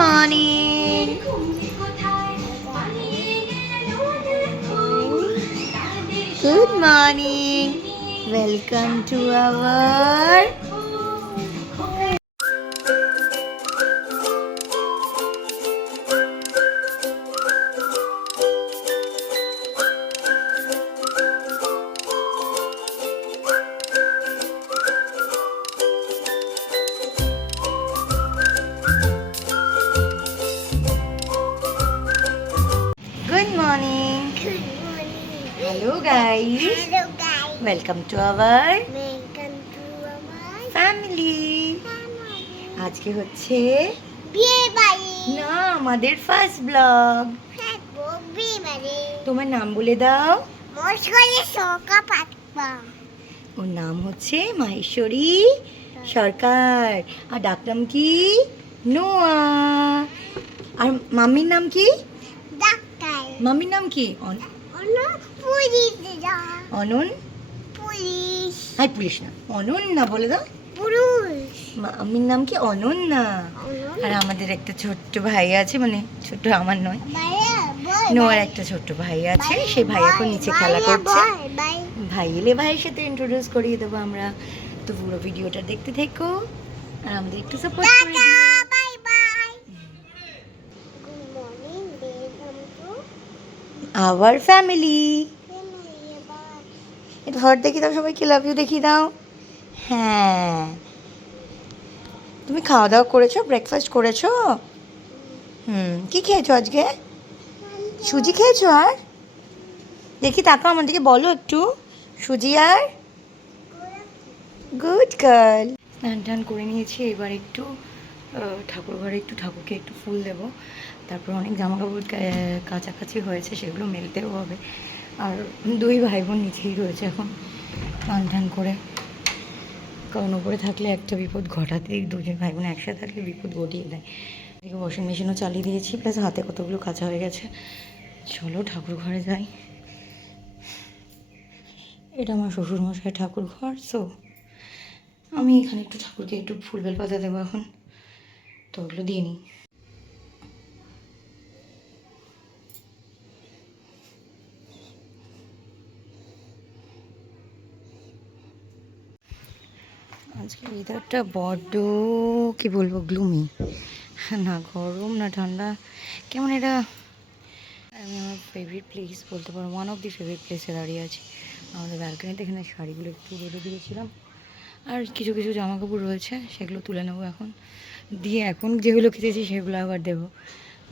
Morning, good morning, welcome to our good morning. Hello guys. Welcome to our family. আজকে হচ্ছে বিয়ে বাড়ি না আমাদের ফার্স্ট ব্লগ। বিয়ে বাড়ি তোমার নাম বলে দাও। মশাইয়ে সকা পাতবা ওর নাম হচ্ছে মাহেশ্বরী সরকার, আর ডাকনাম কি নোয়া। আর মাম্মির নাম কি? ডাক্তার মাম্মির নাম কি? অন্য পুলিশ যা অনন। পুলিশ হাই পুলিশ না, অনন্যা বলে দাও। পুরুষ মাম্মির নাম কি? অনন্যা। আর আমাদের একটা ছোট্ট ভাই আছে, মানে ছোট্ট আমার নয়, নোয়ার একটা ছোট্ট ভাই আছে। সেই ভাই এখন নিচে খেলা করছে। ভাই এলে ভাইয়ের সাথে ইন্ট্রোডিউস করিয়ে দেবো আমরা। তো পুরো ভিডিওটা দেখতে থেকো আর আমাদের একটু সাপোর্ট করে দিও। Bye bye good morning welcome to our family. এটা হার্ট দেখি দাও, সবাইকে লাভ ইউ দেখিয়ে দাও। হ্যাঁ, তুমি খাওয়া দাওয়া করেছো? ব্রেকফাস্ট করেছো? কি খেয়েছো আজকে? সুজি খেয়েছো? আর দেখি তাকাও আমার দিকে, বলো একটু। সুজি আর গুড গার্ল। স্নান টান করে নিয়েছি, এবার একটু ঠাকুর ঘরে একটু ঠাকুরকে একটু ফুল দেবো। তারপর অনেক জামা কাপড় কাছাকাছি হয়েছে, সেগুলো মেলতেও হবে। আর দুই ভাই বোন নিচেই রয়েছে এখন স্নান টান করে, কারণ ওপরে থাকলে একটা বিপদ ঘটাতেই, দুজন ভাই বোন একসাথে থাকলে বিপদ ঘটিয়ে দেয়। এদিকে ওয়াশিং মেশিনও চালিয়ে দিয়েছি, প্লাস হাতে কতগুলো কাঁচা হয়ে গেছে। চলো ঠাকুর ঘরে যাই। এটা আমার শ্বশুরমশাই ঠাকুর ঘর। সো আমি এখানে একটু ঠাকুরকে একটু ফুল বেল পাতা দেবো এখন, তো ওগুলো দিয়ে নিই। আজকে ওয়েদারটা বড্ড কী বলবো, গ্লুমি। না গরম না ঠান্ডা, কেমন এটা। আমি আমার ফেভারিট প্লেস বলতে পারো, ওয়ান অফ দি ফেভারিট প্লেসে দাঁড়িয়ে আছি। আমাদের ব্যালকনিতে এখানে শাড়িগুলো একটু রোদে দিয়েছিলাম, আর কিছু কিছু জামা কাপড় রয়েছে, সেগুলো তুলে নেবো এখন, দিয়ে এখন যেগুলো খেতেছি সেগুলো আবার দেবো।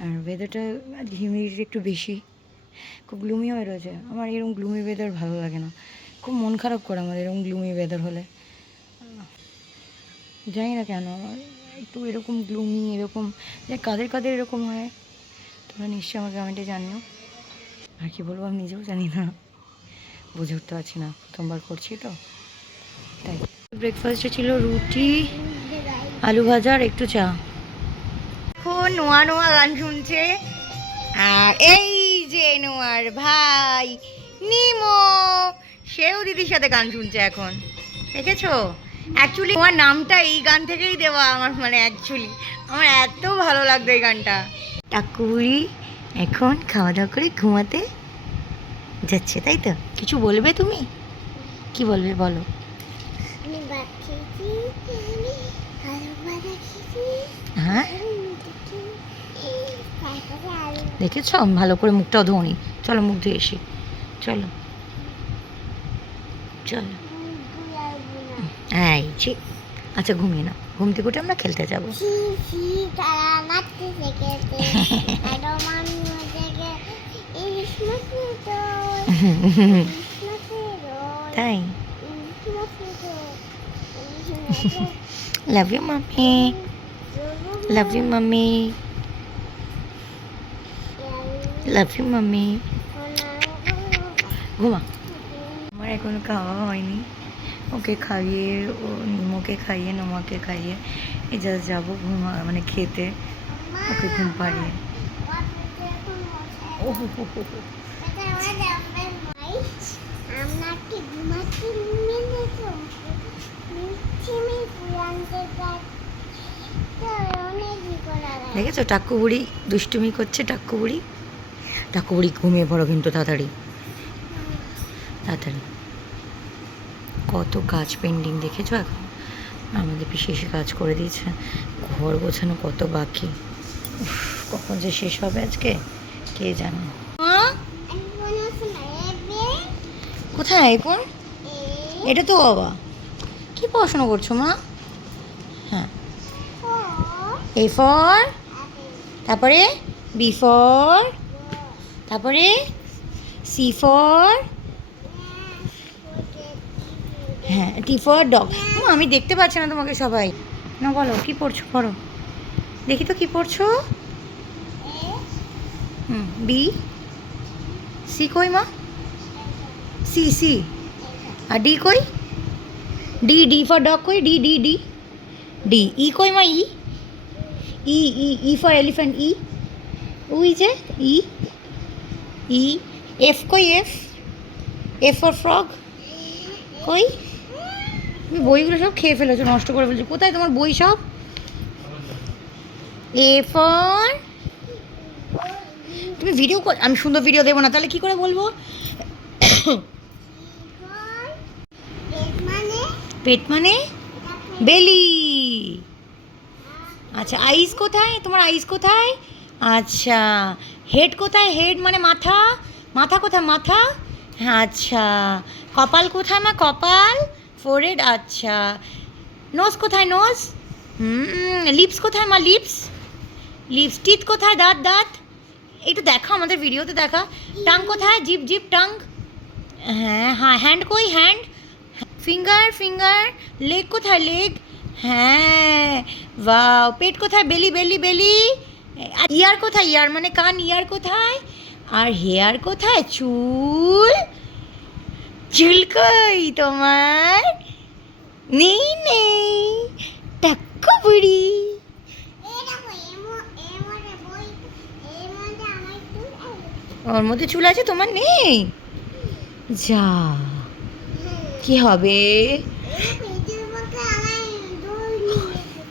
আর ওয়েদারটা হিউমিডিটি একটু বেশি, খুব গ্লুমি হয়ে রয়েছে। আমার এরকম গ্লুমি ওয়েদার ভালো লাগে না, খুব মন খারাপ করে আমার এরকম গ্লুমি ওয়েদার হলে। জানি না কেন আমার একটু এরকম গ্লুমি, এরকম যে কাদের কাদের এরকম হয়, তোমরা নিশ্চয়ই আমার কমেন্টে জানিও। আর কি বলবো আমি নিজেও জানি না, বুঝে উঠতে পারছি না, প্রথমবার করছি তো তাই। ব্রেকফাস্টে ছিল রুটি, আলু ভাজা আর একটু চা। এখন নোয়া নোয়া গান শুনছে, আর এই যে নোয়ার ভাই নিমো, সেও দিদির সাথে গান শুনছে এখন, দেখেছো? অ্যাকচুয়ালি আমার নামটা এই গান থেকেই দেওয়া আমার, মানে অ্যাকচুয়ালি আমার এত ভালো লাগতো এই গানটা। টাকুরি এখন খাওয়া দাওয়া করে ঘুমাতে যাচ্ছে, তাই তো? কিছু বলবে তুমি? কি বলবে বলো? হ্যাঁ দেখেছ, ভালো করে মুখটাও ধোনি। চলো মুখ ধুয়ে এসি, চলো চলো। হ্যাঁ ঠিক, আচ্ছা ঘুমিয়ে নাও, ঘুম থেকে উঠে আমরা খেলতে যাবো। তাই love you mummy, love you mummy, love you mummy. ঘুমা। আমার এখনো খাওয়া হয়নি, ওকে খাইয়ে, ও নিমোকে খাইয়ে, নোমাকে খাইয়ে এই জাস্ট যাবো ঘুমা, মানে খেতে, ওকে ঘুম পাড়িয়ে। ও হো হো হো হো। অনেক ই করা যায়। দেখেছো টাক্কু বুড়ি দুষ্টুমি করছে। টাক্কু বুড়ি ঘুমিয়ে পড়ো কিন্তু তাড়াতাড়ি তাড়াতাড়ি। কত কাজ পেন্ডিং দেখেছো এখন? আমাদের পিসি এসে কাজ করে দিয়েছে। ঘর গোছানো কত বাকি, উফ, কখন যে শেষ হবে আজকে কে জানে। আমি মনে হচ্ছে না এবে কোথায় আইফোন? এটা তো বাবা। কি পড়াশোনা করছো মা? হ্যাঁ, এ ফর, তারপরে বি ফর, তারপরে সি ফর, হ্যাঁ টি ফর ডগ। আমি দেখতে পাচ্ছি না তোমাকে সবাই। না বলো কি পড়ছো, পড়ো দেখি তো কি পড়ছো। বি, সি কই মা? সি আর ডি কই? ডি ফর ডগ কই? ডি ই কই মা? ই ফর এলিফ্যান্ট ওই যে ই এফ কই? এফ ফর ফ্রগ কই? তুমি বইগুলো সব খেয়ে ফেলেছো, নষ্ট করে ফেলেছো। কোথায় তোমার বই সব? এ ফর, তুমি ভিডিও আমি সুন্দর ভিডিও দেবো না তাহলে কি করে বলবো? পেট মানে বেলি। আচ্ছা আইস কোথায় তোমার? আইস কোথায়? আচ্ছা হেড কোথায়? হেড মানে মাথা। মাথা কোথায়? মাথা। হ্যাঁ আচ্ছা কপাল কোথায় মা? কপাল ফোরহেড। আচ্ছা নোজ কোথায়? নোজ। লিপস কোথায় মা? লিপস টিথ কোথায়? দাঁত। একটু দেখা আমাদের ভিডিওতে দেখা। টাং কোথায়? Zip tongue. হ্যাঁ হ্যান্ড কই? হ্যান্ড। ফিঙ্গার। লেগ কোথায়? লেগ। হ্যাঁ ওয়াও। পেট কোথায়? বেলি। ইয়ার কোথায়? ইয়ার মানে কান। ইয়ার কোথায়? আর হেয়ার কোথায়? চুল কই তোমার? নেই টাক্কু বুড়ি। ওর মধ্যে চুল আছে, তোমার নেই? যা কি হবে?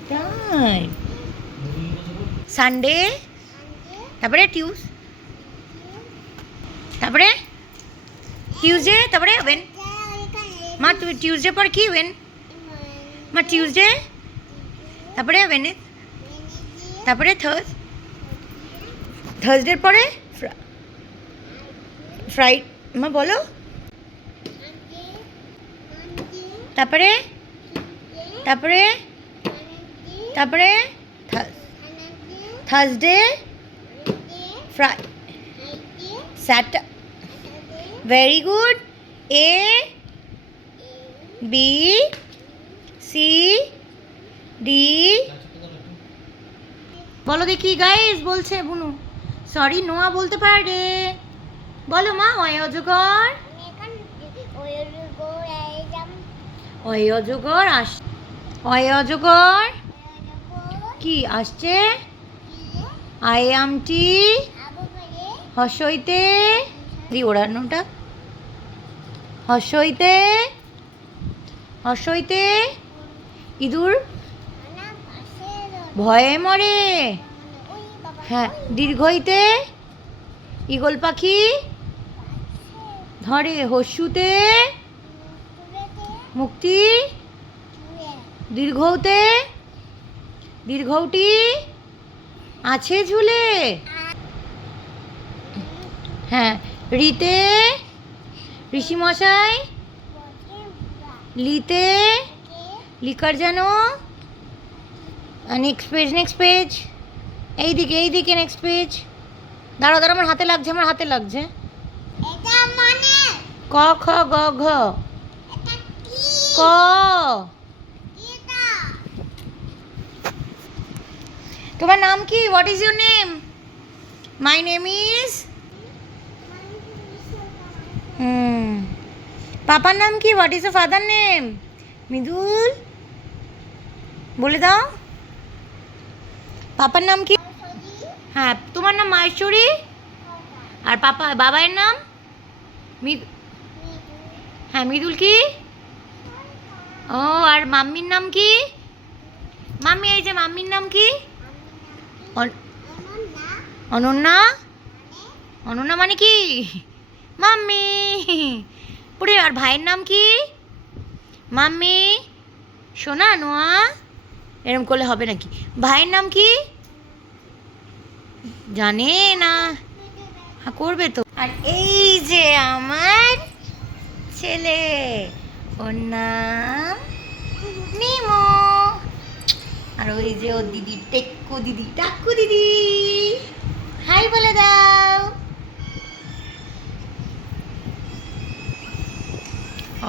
তাই সানডে, তারপরে তারপরে টিউসডে, তারপরে ওয়েন। মা তুমি টিউসডে পর কি? ওয়েন মা? টিউসডে, তারপরে ওয়েনে, তারপরে থার্সডের পরে ফ্রাইড মা বলো। তারপরে Thursday, Saturday. Very good. A B C D. বলো দেখি গাইস বলছে বুনু। সরি নোয়া বলতে পারে। বলো মা। অজগর কি আসছে? আই আমটি হসইতে ওড়ানোটা। হসইতে ইঁদুর ভয়ে মরে। হ্যাঁ দীর্ঘইতে ঈগল পাখি ধরে। হস্যুতে মুক্তি। দীর্ঘৌটি আছে ঝুলে। হ্যাঁ রিতে ঋষিমশাই। লিতে লিকার যেন। Next page. এইদিকে নেক্সট পেজ। দাঁড়াও আমার হাতে লাগছে। ক খ গ ঘ। ক। তোমার নাম কি? What is your name? My name is. পাপার নাম কি? What is the father name? Mridul বলে দাও পাপার নাম কি? হ্যাঁ তোমার নাম মাহেশ্বরী। আর বাবার নাম? হ্যাঁ মৃদুল কি? ও আর মাম্মির নাম কি? মাম্মি, এই যে মাম্মির নাম কি? অন- এমন না অনন্যা। অনন্যা মানে কি? মাম্মি। পুরে, আর ভাইয়ের নাম কি? মাম্মি। সোনা, নোয়া। এরম করলে হবে নাকি? ভাইয়ের নাম কি? জানে না। হ্যাঁ, করবে তো। আর এই যে আমার ছেলে, ওর নাম নিমো। আর ওই যে ওর দিদি টেক্কু দিদি, টাক্কু দিদি। হাই বলে দাও।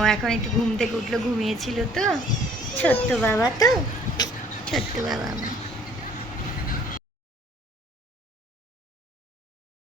ও এখন একটু ঘুম থেকে উঠলো, ঘুমিয়েছিল তো, ছোট্ট বাবা তো, ছোট্ট বাবা আমার।